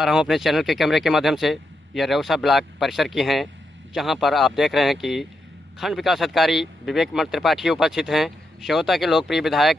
आ रहा हूँ अपने चैनल के कैमरे के माध्यम से। यह रेउसा ब्लॉक परिसर की हैं, जहाँ पर आप देख रहे हैं कि खंड विकास अधिकारी विवेक मल त्रिपाठी उपस्थित हैं। श्योता के लोकप्रिय विधायक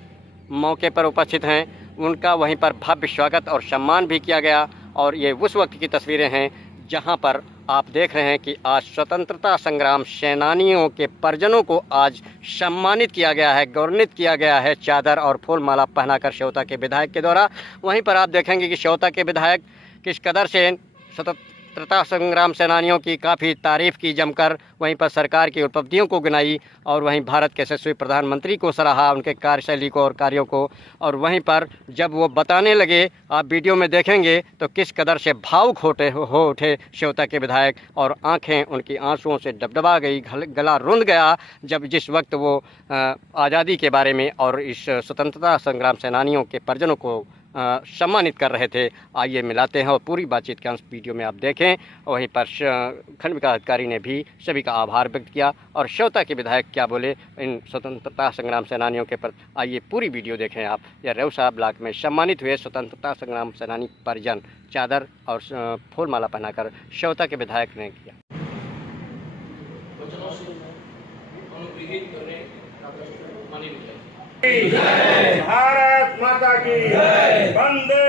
मौके पर उपस्थित हैं। उनका वहीं पर भव्य स्वागत और सम्मान भी किया गया। और ये उस वक्त की तस्वीरें हैं जहाँ पर आप देख रहे हैं कि आज स्वतंत्रता संग्राम सेनानियों के परिजनों को आज सम्मानित किया गया है, गौरवान्वित किया गया है चादर और फूल माला पहनाकर श्योता के विधायक के द्वारा। वहीं पर आप देखेंगे कि श्योता के विधायक किस कदर से स्वतंत्रता संग्राम सेनानियों की काफ़ी तारीफ़ की जमकर, वहीं पर सरकार की उपलब्धियों को गिनाई और वहीं भारत के यशस्वी प्रधानमंत्री को सराहा, उनके कार्यशैली को और कार्यों को। और वहीं पर जब वो बताने लगे, आप वीडियो में देखेंगे तो किस कदर से भावुक हो उठे श्योता के विधायक और आंखें उनकी आंसुओं से डबडबा गई, गला रुंध गया जब जिस वक्त वो आज़ादी के बारे में और इस स्वतंत्रता संग्राम सेनानियों के परिजनों को सम्मानित कर रहे थे। आइए मिलाते हैं और पूरी बातचीत के अंश वीडियो में आप देखें। वहीं पर खंड विकास अधिकारी ने भी सभी का आभार व्यक्त किया और श्योता के विधायक क्या बोले इन स्वतंत्रता संग्राम सेनानियों के प्रति। आइए पूरी वीडियो देखें आप। यह रेउसा ब्लॉक में सम्मानित हुए स्वतंत्रता संग्राम सेनानी परिजन चादर और फूल माला पहनाकर श्योता के विधायक ने किया। भारत माता की वंदे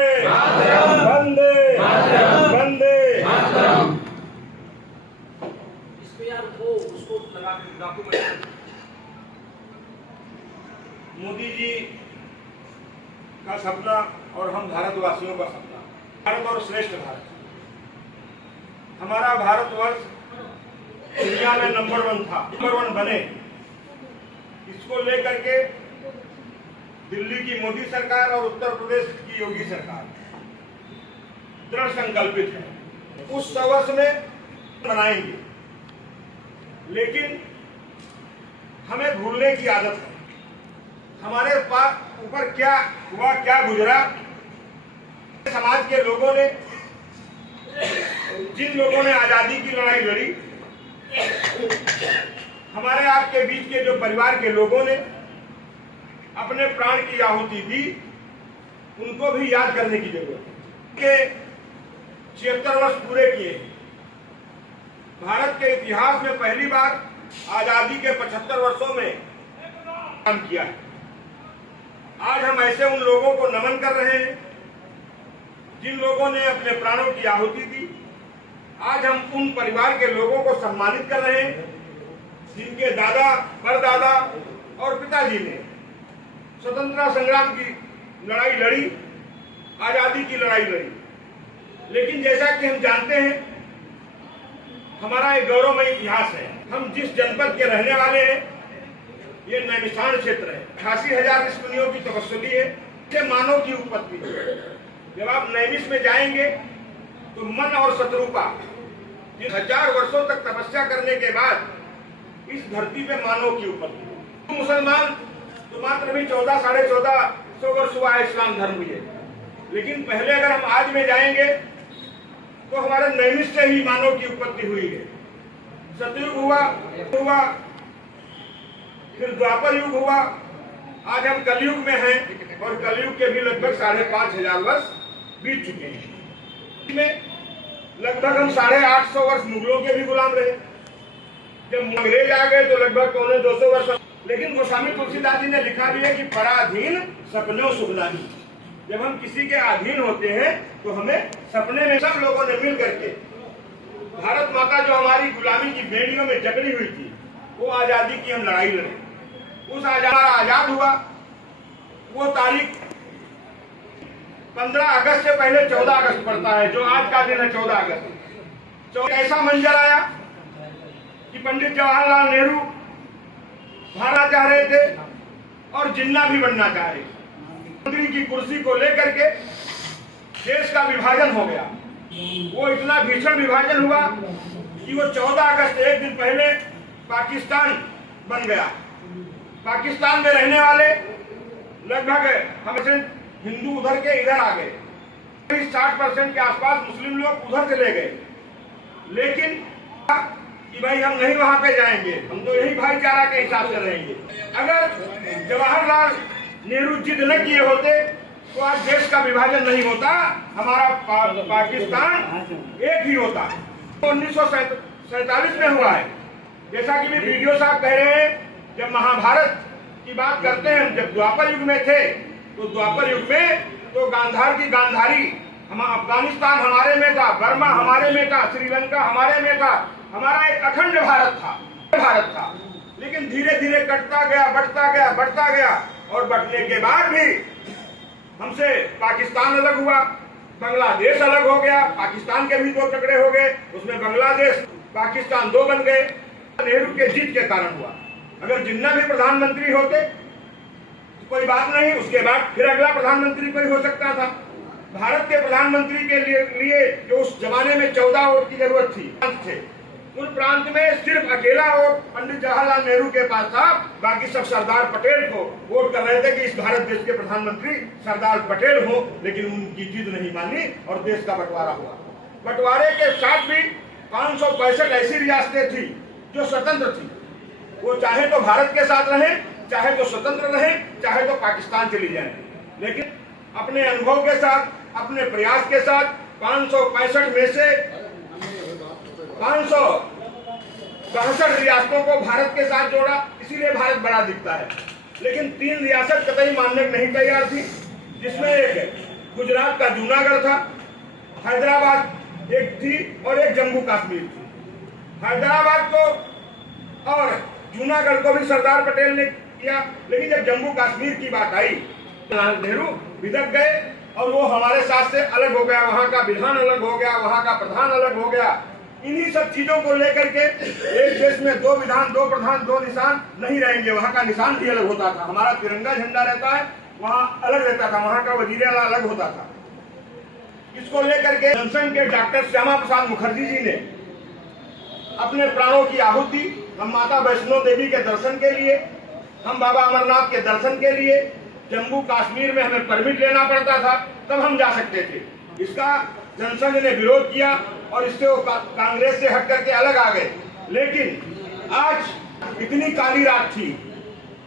वंदे वंदे। इसमें यार वो उसको लगा के डॉक्यूमेंट। मोदी जी का सपना और हम भारतवासियों का सपना, भारत और श्रेष्ठ भारत। हमारा भारतवर्ष दुनिया में नंबर 1 था, नंबर 1 बने। इसको लेकर के दिल्ली की मोदी सरकार और उत्तर प्रदेश की योगी सरकार दृढ़ संकल्पित है। उस 100 वर्ष में मनाएंगे, लेकिन हमें भूलने की आदत है। हमारे ऊपर क्या हुआ, क्या गुजरा, समाज के लोगों ने, जिन लोगों ने आजादी की लड़ाई लड़ी, हमारे आपके बीच के जो परिवार के लोगों ने अपने प्राण की आहुति दी, उनको भी याद करने की जरूरत है। के 76 वर्ष पूरे किए। भारत के इतिहास में पहली बार आजादी के 75 वर्षों में काम किया है। आज हम ऐसे उन लोगों को नमन कर रहे हैं जिन लोगों ने अपने प्राणों की आहुति दी। आज हम उन परिवार के लोगों को सम्मानित कर रहे हैं जिनके दादा, परदादा और पिताजी ने स्वतंत्रता संग्राम की लड़ाई लड़ी, आजादी की लड़ाई लड़ी। लेकिन जैसा कि हम जानते हैं, हमारा एक गौरवमय इतिहास है। हम जिस जनपद के रहने वाले हैं, ये नैमिषारण्य क्षेत्र है। 88,000 ऋषिमुनियों की तपस्वी है, ये मानव की उत्पत्ति है। जब आप नैमिष में जाएंगे तो मन और शत्रुपा, जिन 1000 वर्षों तक तपस्या करने के बाद इस धरती पे मानव की उत्पत्ति है। तो मुसलमान तो मात्र भी 14, 1450 वर्ष हुआ है इस्लाम धर्म हुए। लेकिन पहले अगर हम आज में जाएंगे तो हमारे नैमिष से ही मानव की उत्पत्ति हुई है। सतयुग हुआ, फिर द्वापर युग हुआ, आज हम कलयुग में हैं और कलयुग के भी लगभग 5500 वर्ष बीत चुके हैं। इसमें लगभग हम 850 वर्ष मुगलों के भी गुलाम रहे। जब अंग्रेज आ गए तो लगभग 200 वर्ष। लेकिन गोस्वामी तुलसीदास जी ने लिखा भी है कि पराधीन सपनों सुखदानी। जब हम किसी के अधीन होते हैं तो हमें सपने में सब लोगों ने मिल करके भारत माता जो हमारी गुलामी की बेड़ियों में जकड़ी हुई थी, वो आजादी की हम लड़ाई लड़े। उस आजाद हुआ वो तारीख 15 अगस्त से पहले 14 अगस्त पड़ता है, जो आज का दिन है 14 अगस्त। तो ऐसा मंजर आया कि पंडित जवाहरलाल नेहरू भागना चाह रहे थे और जिन्ना भी बनना चाह रहे थे। मंत्री की कुर्सी को लेकर के देश का विभाजन हो गया। वो इतना भीषण विभाजन हुआ कि वो 14 अगस्त एक दिन पहले पाकिस्तान बन गया। पाकिस्तान में रहने वाले लगभग हमसे हिंदू उधर के इधर आ गए। 60% के आसपास मुस्लिम लोग उधर चले गए। लेकिन कि भाई हम नहीं वहां पे जाएंगे, हम तो यही भाईचारा के हिसाब से रहेंगे। अगर जवाहरलाल नेहरू जिद न किए होते तो आज देश का विभाजन नहीं होता, हमारा पाकिस्तान एक ही होता। 1947 में हुआ है। जैसा कि भी वीडियो साहब कह रहे हैं, जब महाभारत की बात करते हैं, जब द्वापर युग में थे, तो द्वापर युग में तो गांधार की गांधारी, अफगानिस्तान हमारे में था, बर्मा हमारे में था, श्रीलंका हमारे में था, हमारा एक अखंड भारत था। लेकिन धीरे धीरे कटता गया, बढ़ता गया और बढ़ने के बाद भी हमसे पाकिस्तान अलग हुआ, बांग्लादेश अलग हो गया, पाकिस्तान के भी दो टुकड़े हो गए, उसमें बांग्लादेश पाकिस्तान दो बन गए। नेहरू के जीत के कारण हुआ। अगर जिन्ना भी प्रधानमंत्री होते तो कोई बात नहीं, उसके बाद फिर अगला प्रधानमंत्री कोई हो सकता था। भारत के प्रधानमंत्री के लिए जो उस जमाने में 14 वोट की जरूरत थी, उन प्रांत में सिर्फ अकेला वोट पंडित जवाहरलाल नेहरू के पास था, बाकी सब सरदार पटेल को वोट कर रहे थे कि इस भारत देश के प्रधानमंत्री सरदार पटेल हो। लेकिन उनकी जिद नहीं मानी और देश का बंटवारा हुआ। बंटवारे के साथ भी 565 ऐसी रियासतें थी जो स्वतंत्र थी। वो चाहे तो भारत के साथ रहे, चाहे तो स्वतंत्र रहे, चाहे तो पाकिस्तान चली जाए। लेकिन अपने अनुभव के साथ, अपने प्रयास के साथ 565 में से 562 रियासतों को भारत के साथ जोड़ा, इसीलिए भारत बड़ा दिखता है। लेकिन 3 रियासत कतई मानने को नहीं तैयार थी, जिसमें एक गुजरात का जूनागढ़ था, हैदराबाद एक थी और एक जम्मू कश्मीर थी। हैदराबाद को और जूनागढ़ को भी सरदार पटेल ने किया, लेकिन जब जम्मू कश्मीर की बात आई, नेहरू बिदक गए और वो हमारे साथ से अलग हो गया। वहाँ का विधान अलग हो गया, वहाँ का प्रधान अलग हो गया। इन्हीं सब चीजों को लेकर के एक देश में 2 विधान, 2 प्रधान, 2 निशान नहीं रहेंगे। वहाँ का निशान भी अलग होता था। हमारा तिरंगा झंडा रहता है, वहाँ अलग रहता था, वहाँ का वजीर आला अलग होता था। इसको लेकर के जनसंघ के डॉक्टर श्यामा प्रसाद मुखर्जी जी ने अपने प्राणों की आहुति दी। हम माता वैष्णो देवी के दर्शन के लिए, हम बाबा अमरनाथ के दर्शन के लिए जम्मू कश्मीर में हमें परमिट लेना पड़ता था, तब हम जा सकते थे। इसका जनसंघ ने विरोध किया और इससे वो कांग्रेस से हट करके अलग आ गए। लेकिन आज इतनी काली रात थी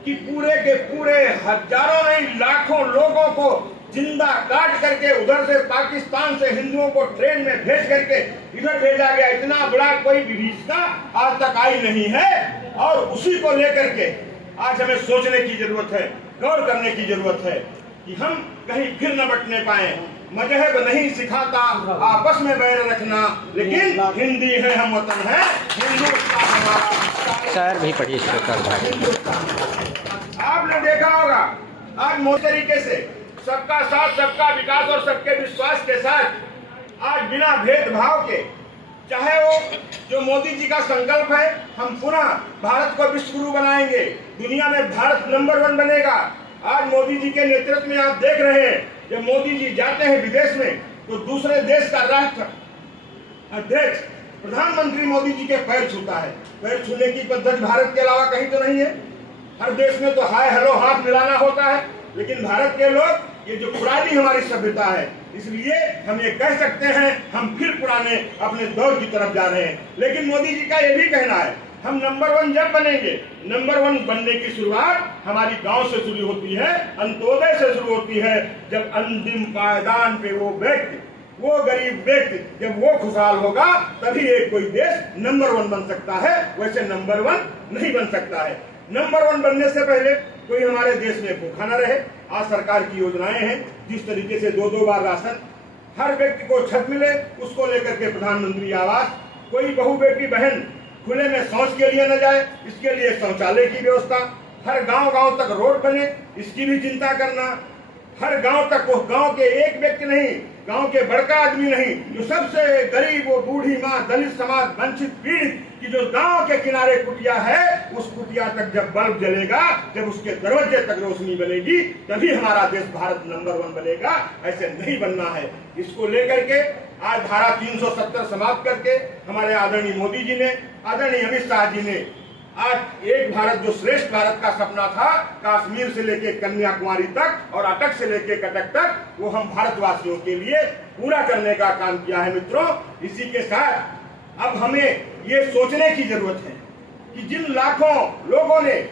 कि पूरे के पूरे हजारों नहीं लाखों लोगों को जिंदा काट करके उधर से पाकिस्तान से हिंदुओं को ट्रेन में भेज करके इधर भेजा गया। इतना बड़ा कोई विभीषिका आज तक आई नहीं है। और उसी को लेकर के आज हमें सोचने की जरूरत है, गौर करने की जरूरत है कि हम कहीं फिर न बटने पाए। मजहब नहीं सिखाता आपस में बैर रखना, लेकिन हिंदी है हम वतन है, हिंदुस्तान हमारा। सर भी पढ़िए। आपने देखा होगा आज मोदी तरीके से सबका साथ, सबका विकास और सबके विश्वास के साथ आज बिना भेदभाव के, चाहे वो जो मोदी जी का संकल्प है, हम पुनः भारत को विश्व गुरु बनाएंगे, दुनिया में भारत नंबर 1 बनेगा। आज मोदी जी के नेतृत्व में आप देख रहे हैं, जब मोदी जी जाते हैं विदेश में तो दूसरे देश का राष्ट्र अध्यक्ष प्रधानमंत्री मोदी जी के पैर छूता है। पैर छूने की पद्धति भारत के अलावा कहीं तो नहीं है। हर देश में तो हाय हेलो हाथ मिलाना होता है, लेकिन भारत के लोग, ये जो पुरानी हमारी सभ्यता है, इसलिए हम ये कह सकते हैं हम फिर पुराने अपने दौर की तरफ जा रहे हैं। लेकिन मोदी जी का ये भी कहना है, हम नंबर 1 जब बनेंगे, नंबर 1 बनने की शुरुआत हमारी गांव से शुरू होती है, अंत्योदय से शुरू होती है। जब अंतिम पायदान पे वो व्यक्ति, वो गरीब व्यक्ति, जब वो खुशहाल होगा, तभी एक कोई देश नंबर 1 बन सकता है। वैसे नंबर 1 नहीं बन सकता है। नंबर 1 बनने से पहले कोई हमारे देश में भूखा न रहे। आज सरकार की योजनाएं हैं, जिस तरीके से 2-2 बार राशन, हर व्यक्ति को छत मिले, उसको लेकर के प्रधानमंत्री आवास, कोई बहू बेटी बहन खुले में शौच के लिए न जाए, इसके लिए शौचालय की व्यवस्था, हर गांव-गांव तक रोड बने, इसकी भी चिंता करना, हर गांव तक, वो गांव के एक व्यक्ति नहीं, गांव के बड़का आदमी नहीं, जो सबसे गरीब, वो बूढ़ी माँ, दलित समाज, वंचित पीड़ित की जो गांव के किनारे कुटिया है, उस कुटिया तक जब बल्ब जलेगा, जब उसके दरवाजे तक रोशनी बनेगी, तभी हमारा देश भारत नंबर 1 बनेगा। ऐसे नहीं बनना है। इसको लेकर के आज धारा 370 समाप्त करके हमारे आदरणीय मोदी जी ने, आदरणीय अमित शाह जी ने आज एक भारत, जो श्रेष्ठ भारत का सपना था, कश्मीर से लेके कन्याकुमारी तक और अटक से लेके कटक तक, वो हम भारतवासियों के लिए पूरा करने का काम किया है। मित्रों, इसी के साथ अब हमें ये सोचने की जरूरत है कि जिन लाखों लोगों ने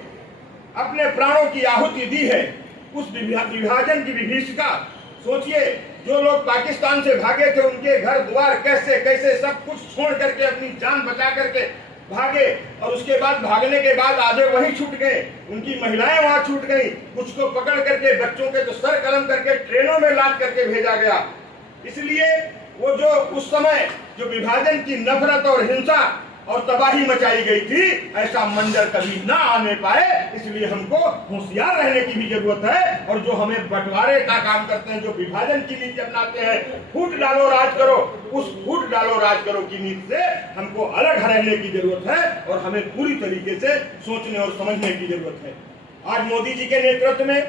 अपने प्राणों की आहुति दी है, उस विभाजन की विभीषिका सोचिए, जो लोग पाकिस्तान से भागे थे उनके घर द्वार कैसे कैसे सब कुछ छोड़ करके अपनी जान बचा करके भागे, और उसके बाद भागने के बाद आधे वहीं छूट गए, उनकी महिलाएं वहां छूट गई, कुछ को पकड़ करके बच्चों के तो सर कलम करके ट्रेनों में लाद करके भेजा गया। इसलिए वो जो उस समय जो विभाजन की नफरत और हिंसा और तबाही मचाई गई थी, ऐसा मंजर कभी ना आने पाए, इसलिए हमको होशियार रहने की भी जरूरत है। और जो हमें बंटवारे का काम करते हैं, जो विभाजन की नीति अपनाते हैं, फूट डालो राज करो, उस फूट डालो राज करो की नीति से हमको अलग रहने की जरूरत है और हमें पूरी तरीके से सोचने और समझने की जरूरत है। आज मोदी जी के नेतृत्व में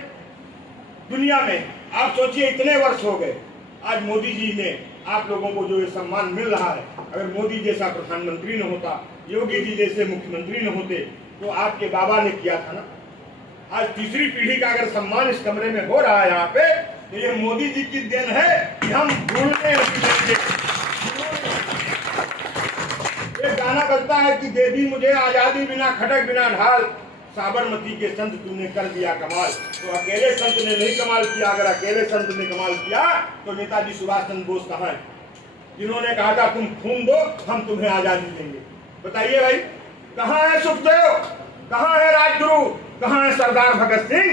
दुनिया में आप सोचिए इतने वर्ष हो गए, आज मोदी जी ने आप लोगों को जो ये सम्मान मिल रहा है, अगर मोदी जैसा प्रधानमंत्री न होता, योगी जी जैसे मुख्यमंत्री न होते, तो आपके बाबा ने किया था ना। आज तीसरी पीढ़ी का अगर सम्मान इस कमरे में हो रहा है यहाँ पे, तो ये मोदी जी की देन है कि हम भूलने एक गाना बजता है कि दे दी मुझे आजादी बिना खटक बिना ढाल, साबरमती के संत तूने कर दिया कमाल। तो अकेले संत ने नहीं कमाल किया, अगर अकेले संत ने कमाल किया तो नेताजी सुभाष चंद्र बोस कहाँ है, जिन्होंने कहा था तुम खून दो हम तुम्हें आजादी देंगे। बताइए भाई, कहाँ है सुखदेव, कहाँ है राजगुरु, कहाँ है सरदार भगत सिंह,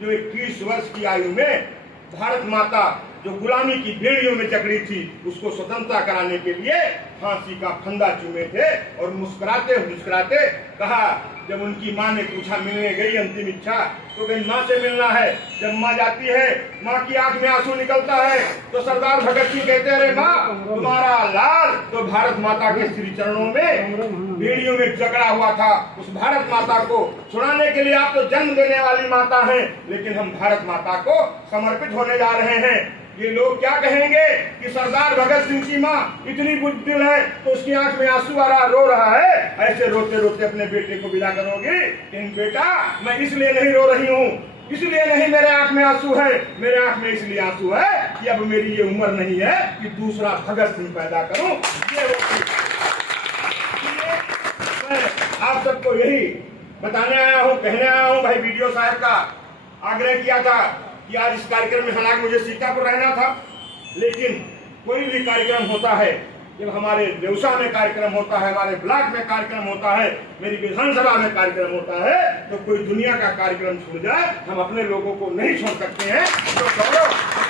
जो 21 वर्ष की आयु में भारत माता जो गुलामी की बेड़ियों में जकड़ी थी, उसको स्वतंत्रता कराने के लिए फांसी का फंदा चूमे थे। और मुस्कुराते मुस्कुराते कहा, जब उनकी माँ ने पूछा मिलने गई अंतिम इच्छा, तो कहीं माँ से मिलना है। जब माँ जाती है, माँ की आंख में आंसू निकलता है, तो सरदार भगत सिंह कहते हैं, अरे माँ तुम्हारा लाल तो भारत माता के श्री चरणों में बेड़ियों में जकड़ा हुआ था। उस भारत माता को छुड़ाने के लिए आप तो जन्म देने वाली माता हैं, लेकिन हम भारत माता को समर्पित होने जा रहे हैं। ये लोग क्या कहेंगे कि सरदार भगत सिंह की माँ इतनी बुद्धिल है तो उसकी आंख में आंसू आ रहा, रो रहा है, ऐसे रोते रोते अपने बेटे को विदा करोगे। लेकिन बेटा, मैं इसलिए नहीं रो रही हूँ, इसलिए नहीं मेरे आंख में आंसू है, मेरे आंख में इसलिए आंसू है कि अब मेरी ये उम्र नहीं है कि दूसरा भगत सिंह पैदा करूं। मैं आप सबको यही बताने आया हूँ, कहने आया हूँ। भाई वीडियो साहब का आग्रह किया था कि आज इस कार्यक्रम में, हालांकि मुझे सीतापुर रहना था, लेकिन कोई भी कार्यक्रम होता है, जब हमारे देवसा में कार्यक्रम होता है, हमारे ब्लॉक में कार्यक्रम होता है, मेरी विधानसभा में कार्यक्रम होता है, तो कोई दुनिया का कार्यक्रम छूट जाए, हम अपने लोगों को नहीं छोड़ सकते हैं। तो गौरव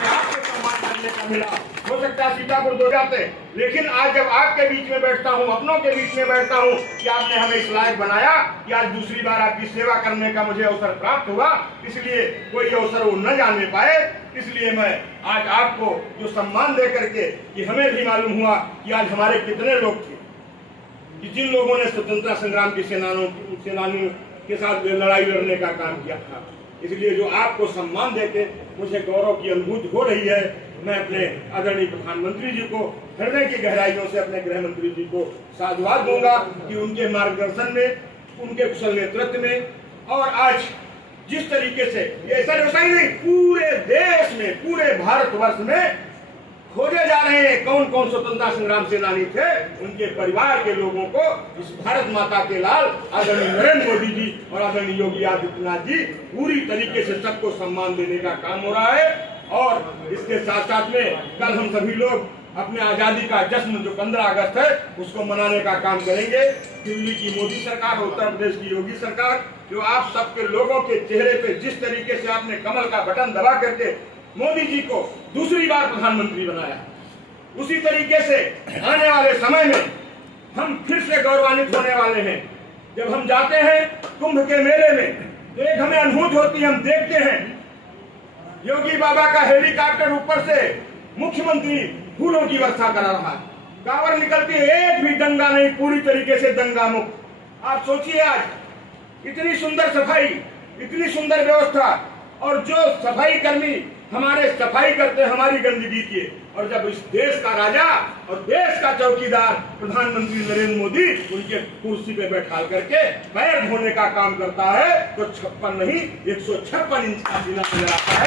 आपके सम्मान करने का मिला, हो सकता है सीतापुर दो जाते, लेकिन आज जब आपके बीच में बैठता हूँ, अपनों के बीच में बैठता हूँ, कि आपने हमें इस लायक बनाया कि आज दूसरी बार आपकी सेवा करने का मुझे अवसर प्राप्त हुआ, इसलिए कोई अवसर वो न जाने पाए, इसलिए मैं आज आपको जो सम्मान दे करके, कि हमें भी मालूम हुआ कि आज हमारे कितने लोग थे कि जिन लोगों ने स्वतंत्रता संग्राम के सेनानियों के साथ लड़ाई लड़ने का काम किया था, इसलिए जो आपको सम्मान देके मुझे गौरव की अनुभूति हो रही है, मैं अपने आदरणीय प्रधानमंत्री जी को हृदय की गहराइयों से, अपने गृह मंत्री जी को साधुवाद दूंगा कि उनके मार्गदर्शन में, उनके कुशल नेतृत्व में, और आज जिस तरीके से ये ऐसा ही नहीं, पूरे देश में, पूरे भारतवर्ष में खोजे जा रहे हैं कौन कौन स्वतंत्रता संग्राम सेनानी थे, उनके परिवार के लोगों को इस भारत माता के लाल आदरणीय नरेंद्र मोदी जी और आदरणीय योगी आदित्यनाथ जी पूरी तरीके से सबको सम्मान देने का काम हो रहा है। और इसके साथ साथ में कल हम सभी लोग अपने आजादी का जश्न जो 15 अगस्त है उसको मनाने का काम करेंगे। दिल्ली की मोदी सरकार, उत्तर प्रदेश की योगी सरकार, जो आप सबके लोगों के चेहरे पे जिस तरीके से आपने कमल का बटन दबा करके मोदी जी को दूसरी बार प्रधानमंत्री बनाया, उसी तरीके से आने वाले समय में हम फिर से गौरवान्वित होने वाले हैं। जब हम जाते हैं कुंभ के मेले में, तो एक हमें अनुभूति होती है, हम देखते हैं योगी बाबा का हेलीकॉप्टर ऊपर से मुख्यमंत्री फूलों की वर्षा करा रहा है, कांवर निकलती है, एक भी दंगा नहीं, पूरी तरीके से दंगा मुक्त। आप सोचिए, आज इतनी सुंदर सफाई, इतनी सुंदर व्यवस्था, और जो सफाई कर्मी हमारे सफाई करते हैं हमारी गंदगी की, और जब इस देश का राजा और देश का चौकीदार प्रधानमंत्री नरेंद्र मोदी उनके कुर्सी पे बैठा करके पैर धोने का काम करता है, तो 56 नहीं 156 इंच का जिला नजर आता है।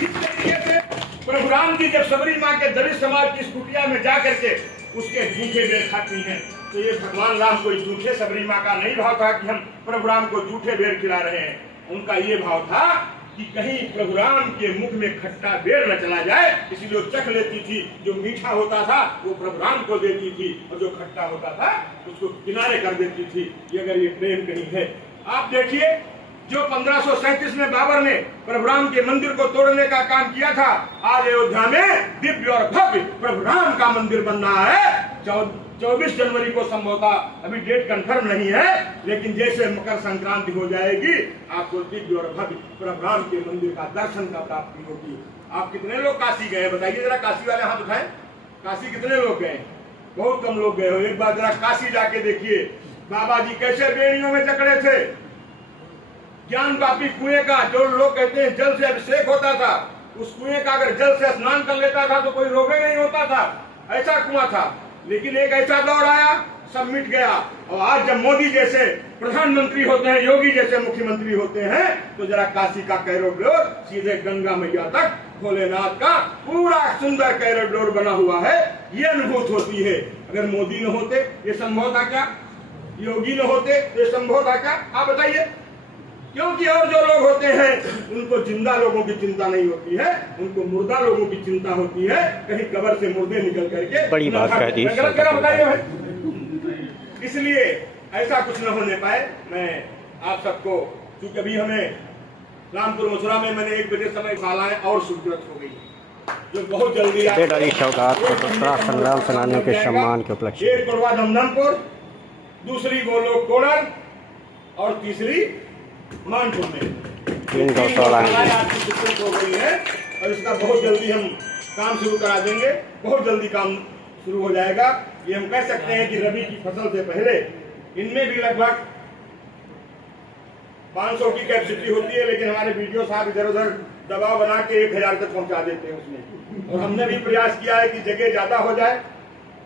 इस तरीके से प्रभु राम जी जब सबरी माँ के दलित समाज की कुटिया में जा करके उसके जूठे बेर खाती हैं, तो ये भगवान राम कोई जूठे सबरी माँ का नहीं भाव था कि हम प्रभु राम को जूठे बेर खिला रहे हैं। उनका ये भाव था कि कहीं प्रभु राम के मुख में खट्टा बेर न चला जाए, इसलिए वो चख लेती थी। जो मीठा होता था वो प्रभु राम को देती थी और जो खट्टा होता था उसको किनारे कर देती थी। ये अगर ये प्रेम कहीं है, आप देखिए जो 1537 में बाबर ने प्रभु राम के मंदिर को तोड़ने का काम किया था, आज अयोध्या में दिव्य और भव्य प्रभु राम का मंदिर बन रहा है। 24 जनवरी को संभवतः, अभी डेट कंफर्म नहीं है, लेकिन जैसे मकर संक्रांति हो जाएगी आपको दिव्य और भव्य प्रभु राम के मंदिर का दर्शन का प्राप्ति होगी। आप कितने लोग काशी गए बताइए जरा, काशी वाले हाथ उठाएं। काशी कितने लोग गए? बहुत कम लोग गए हो। एक बार जरा काशी जाके देखिए बाबा जी कैसे बेड़ियों में जकड़े थे। ज्ञान पापी कुएं का, जो लोग कहते हैं जल से अभिषेक होता था, उस कुएं का अगर जल से स्नान कर लेता था तो कोई रोगे नहीं होता था, ऐसा कुआं था। लेकिन एक ऐसा दौर आया, सब मिट गया। और आज जब मोदी जैसे प्रधानमंत्री होते हैं, योगी जैसे मुख्यमंत्री होते हैं, तो जरा काशी का कैरोडोर सीधे गंगा मैया तक भोलेनाथ का पूरा सुंदर कैरोडोर बना हुआ है, ये अनुभूत होती है। अगर मोदी न होते ये संभव था क्या? योगी न होते ये संभव था क्या? आप बताइए। क्योंकि और जो लोग होते हैं उनको जिंदा लोगों की चिंता नहीं होती है, उनको मुर्दा लोगों की चिंता होती है, कहीं कब्र से मुर्दे निकल करके। बड़ी बात कह दी। बताइए भाई। इसलिए ऐसा कुछ न होने पाए। मैं आप सबको, क्योंकि अभी हमें रामपुर मथुरा में मैंने 1 बजे समय शालाएं और स्वीकृत हो गई, जो बहुत जल्दी संग्राम सेनानियों के सम्मान के उपलक्ष्य। एक कोरवा दमदमपुर, दूसरी गोलोक कोड़र और तीसरी मानपुर में 3 गौशालाएं हो गई है। और इसका बहुत जल्दी हम काम शुरू करा देंगे, बहुत जल्दी काम शुरू हो जाएगा। ये हम कह सकते हैं कि रबी की फसल से पहले इनमें भी लगभग 500 की कैपेसिटी होती है, लेकिन हमारे वीडियो साहब इधर उधर दबाव बना के 1000 तक पहुंचा देते हैं उसमें। और हमने भी प्रयास किया है कि जगह ज्यादा हो जाए।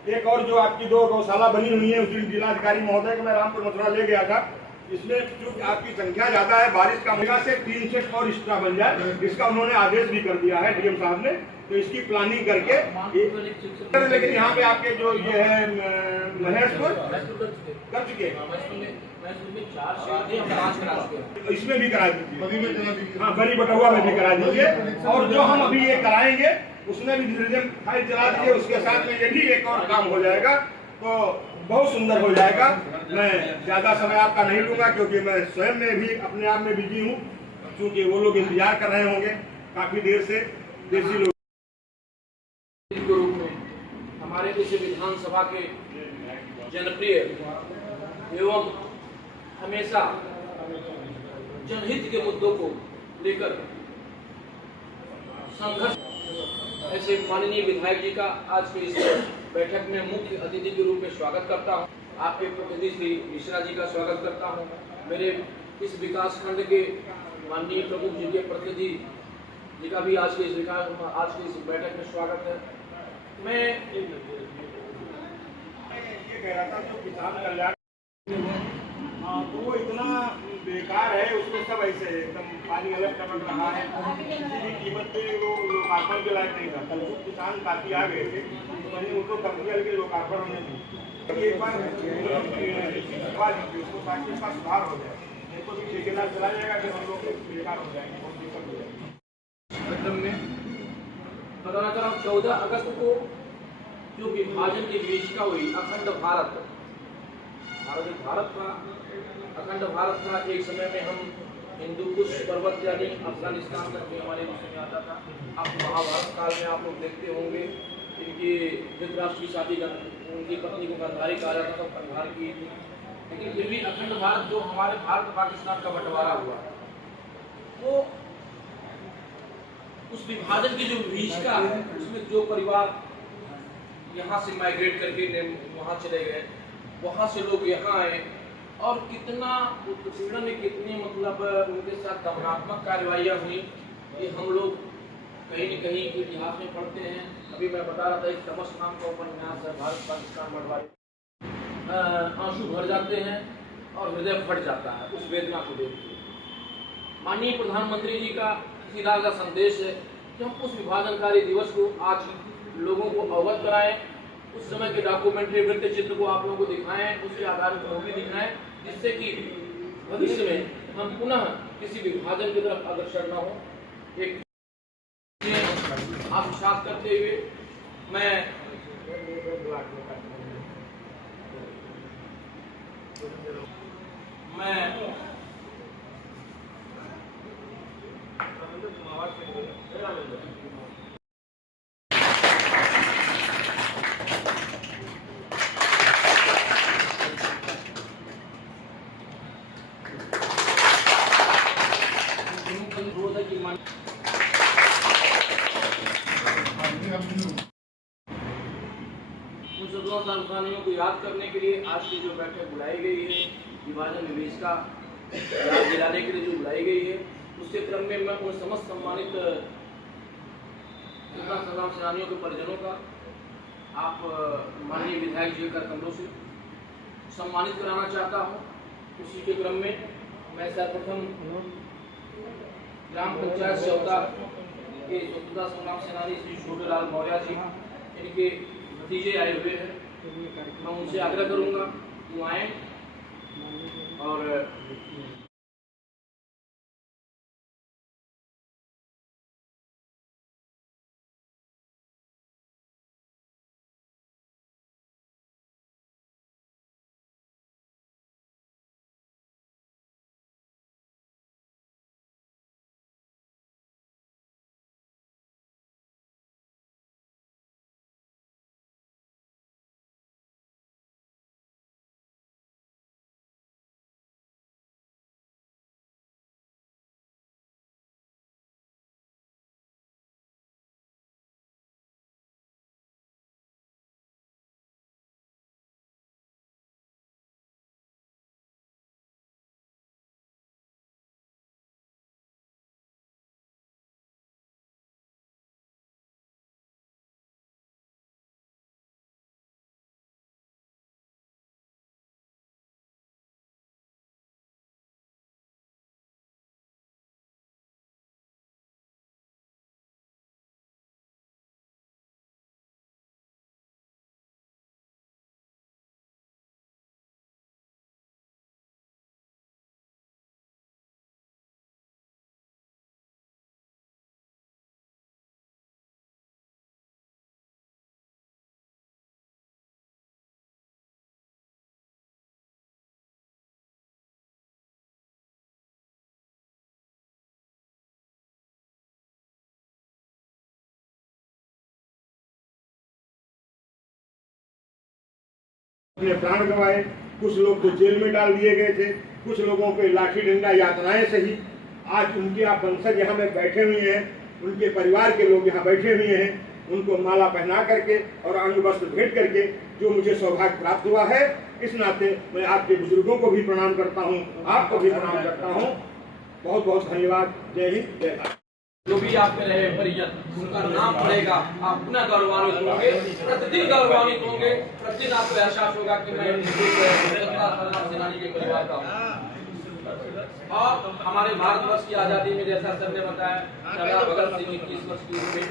एक और जो आपकी 2 गौशाला बनी हुई है, उस दिन जिलाधिकारी महोदय को मैं रामपुर मथुरा ले गया था। इसमें चूंकि आपकी संख्या ज्यादा है, बारिश का महीना से 3 सेट और एक्स्ट्रा बन जाए, इसका उन्होंने आदेश भी कर दिया है डीएम साहब ने। तो इसकी प्लानिंग करके, लेकिन यहाँ पे आपके जो ये है महेशपुर कर चुके हैं, इसमें भी करा दीजिए। हाँ, बड़ी बटुआ में भी करा दीजिए। और जो हम अभी ये कराएंगे उसमें भी डिसीजन फाइल चला दीजिए। उसके साथ में ये भी एक और काम हो जाएगा तो बहुत सुंदर हो जाएगा। मैं ज्यादा समय आपका नहीं लूंगा, क्योंकि मैं स्वयं में भी अपने आप में बिजी हूँ, क्योंकि वो लोग इंतजार कर रहे होंगे काफी देर से। देसी लोग के रूप में हमारे इस विधानसभा के जनप्रिय एवं हमेशा जनहित के मुद्दों को लेकर संघर्ष, ऐसे माननीय विधायक जी का आज के इस बैठक में मुख्य अतिथि के रूप में स्वागत करता हूं। आपके प्रतिनिधि श्री मिश्रा जी का स्वागत करता हूं। मेरे इस विकास खंड के माननीय प्रमुख जी के प्रतिनिधि जी का भी आज के इस बैठक में स्वागत है। मैं ये कह रहा था जो किसान कल्याण, तो वो इतना बेकार है, उसको सब ऐसे एकदम पानी अलग टपक रहा है, किसी भी कीमत पे वो लोकार्पण के लायक नहीं था। कल कुछ किसान काफी आ गए थे, तो मैंने उनको कंपनी के लोकार्पण होने दी। एक बार उसको ताकि उसका सुधार हो जाए, नहीं तो भी ठेकेदार चला जाएगा, फिर हम लोग बेकार हो जाएंगे, बहुत दिक्कत हो जाएगी। मतलब में बताना चाह रहा हूँ 14 अगस्त को जो विभाजन की विवेचिका हुई, अखंड भारत था, अखंड भारत था। एक समय में हम हिंदू कुश पर्वत यानी अफगानिस्तान तक भी हमारे विषय में आता था। अब महाभारत काल में आप लोग देखते होंगे इनकी धृतराष्ट्र की शादी, उनकी पत्नी को गंधारी कहा जाता था, गंधार की थी। लेकिन फिर भी अखंड भारत जो हमारे भारत पाकिस्तान का बंटवारा हुआ, वो उस विभाजन की जो विभीषिका है, उसमें जो परिवार यहाँ से माइग्रेट करके वहाँ चले गए, वहाँ से लोग यहाँ आए, और कितना उत्पीड़न, कितनी मतलब उनके साथ दमनात्मक कार्रवाइयाँ हुई, ये हम लोग कहीं न कहीं इतिहास में पढ़ते हैं। अभी मैं बता रहा था एक तमस नाम का उपन्यास है, भारत पाकिस्तान बंटवारे। आंसू भर जाते हैं और हृदय फट जाता है उस वेदना को देख के। माननीय प्रधानमंत्री जी का सीधा सा संदेश है कि हम उस विभाजनकारी दिवस को आज लोगों को अवगत कराएं, उस समय के डॉक्यूमेंट्री वृत्त चित्र को आप लोगों को दिखाएं, उसके आधार पर मूवी दिखाएं, जिससे कि भविष्य में हम पुनः किसी विभाजन की तरफ अग्रसर न हो। एक आत्मसात करते हुए मैं उन स्वतंत्रता सेनानियों को याद करने के लिए आज की जो बैठक बुलाई गई है, विभाजन विवेश का याद दिलाने के लिए जो बुलाई गई है, उसके क्रम में मैं उन समस्त सम्मानित स्वतंत्रता संग्राम सेनानियों के परिजनों का आप माननीय विधायक जी कर कमरों से सम्मानित कराना चाहता हूँ। उसी के क्रम में मैं सर्वप्रथम ग्राम पंचायत सेवता के स्वतंत्रता संग्राम सेनानी श्री छोटेलाल मौर्य जी, इनके भतीजे आए हुए हैं, मैं उनसे आग्रह करूंगा कि वो आए और अपने प्राण गंवाए, कुछ लोग तो जेल में डाल दिए गए थे, कुछ लोगों पे लाठी डंडा यातनाएं सही। आज उनके आप वंशज यहाँ में बैठे हुए हैं, उनके परिवार के लोग यहाँ बैठे हुए हैं, उनको माला पहना करके और अंग वस्त्र भेंट करके जो मुझे सौभाग्य प्राप्त हुआ है, इस नाते मैं आपके बुजुर्गों को भी प्रणाम करता हूँ, आपको भी प्रणाम करता हूँ। बहुत बहुत धन्यवाद। जय हिंद, जय भारत। जो भी आपके रहे परिजन, उनका नाम पड़ेगा, आप पुनः गौरवान्वित होंगे, प्रतिदिन गौरवान्वित होंगे, प्रतिदिन आपको एहसास होगा कि मैं स्वतंत्रता संग्राम सेनानी के परिवार का हूँ। और हमारे भारतवर्ष की आजादी में जैसा सर ने बताया, सरदार भगत सिंह 21 वर्ष की उम्र में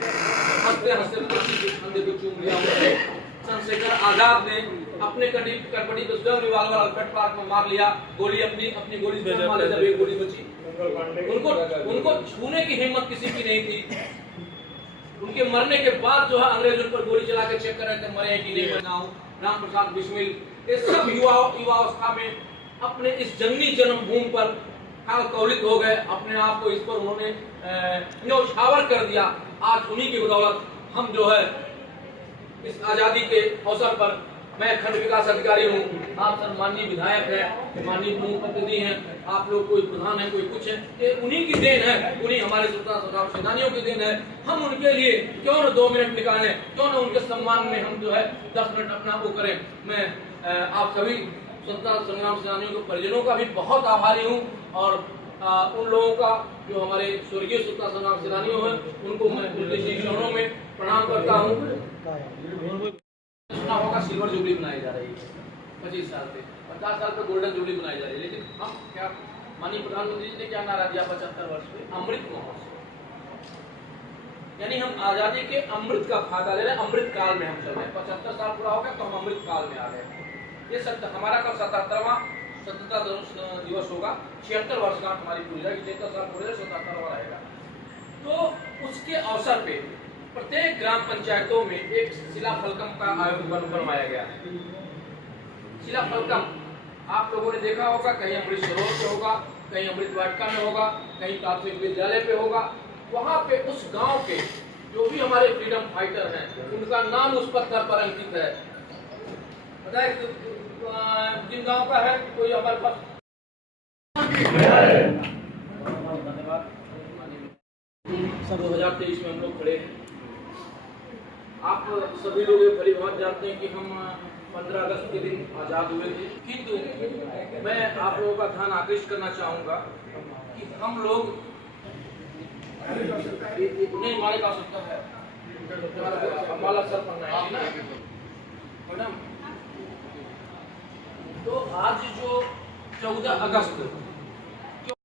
हंसते हंसते तुलसी के कंधे को चूम लिया उन्होंने। चंद्रशेखर आजाद ने अपने कटपटी को स्वयं रिवाल्वर अल्फ्रेड पार्क में मार लिया, गोली अपनी गोली से मारे जब एक गोली बची। उनको छूने की हिम्मत किसी की नहीं थी। उनके मरने के बाद जो है अंग्रेज उन पर गोली चला के चेक कर रहे थे मरे हैं कि नहीं मरे। राम प्रसाद बिस्मिल, ये सब युवावस्था में अपने इस जंगली जन्मभूमि पर कौलित हो गए, अपने आप को इस पर उन्होंने न्यौछावर कर दिया। आज उन्हीं की बदौलत हम जो है इस आजादी के अवसर पर, मैं खंड विकास अधिकारी हूँ, आप सर माननीय विधायक हैं, माननीय प्रतिनिधि हैं, आप लोग कोई प्रधान है कोई कुछ है, ये उन्हीं की देन है, उन्हीं हमारे स्वतंत्रता संग्राम सेनानियों की देन है। हम उनके लिए क्यों न 2 मिनट निकालें, क्यों न उनके सम्मान में हम जो है 10 मिनट अपना वो करें। मैं आप सभी स्वतंत्रता संग्राम सेनानियों के परिजनों का भी बहुत आभारी हूँ और उन लोगों का जो हमारे स्वर्गीय स्वतंत्रता संग्राम सेनानियों हैं, उनको मैं उनके चरणों में प्रणाम करता हूँ। सुना होगा सिल्वर जुबली बनाई जा रही है 25 साल से, 50 साल पे गोल्डन जुबली बनाई जा रही है, लेकिन हम क्या माननीय प्रधानमंत्री जी ने क्या नारा दिया 75 वर्ष पे, अमृत महोत्सव। यानी हम आजादी के अमृत का फायदा ले रहे हैं, अमृत काल में हम चल रहे हैं। 75 साल पूरा हो गया तो हम अमृत काल में आ गए। ये हमारा कल 77वां स्वतंत्रता दिवस होगा, 76 वर्षगांठ हमारी पूरी जाएगी, 73 साल पूरे 77वां रहेगा। तो उसके अवसर पे प्रत्येक ग्राम पंचायतों में एक शिला फलकम का आयोजन बनवाया गया है। शिला फलकम आप लोगों ने देखा होगा, कहीं अमृत सरोवर पे होगा, कहीं अमृत वाटिका में होगा, कहीं प्राथमिक विद्यालय पे होगा। वहाँ पे उस गांव के जो भी हमारे फ्रीडम फाइटर हैं, उनका नाम उस पत्थर पर अंकित है। पता है जिन गांव का है, कोई हमारे पास सब 2023 में हम लोग खड़े हैं। आप सभी लोग ये भली भांति जानते हैं कि हम 15 अगस्त के दिन आज़ाद हुए थे, किंतु मैं आप लोगों का ध्यान आकृष्ट करना चाहूँगा कि हम लोग नहीं, हमारे का आवश्यकता है, हमारा सर पढ़ना है ना मैडम। तो आज जो 14 अगस्त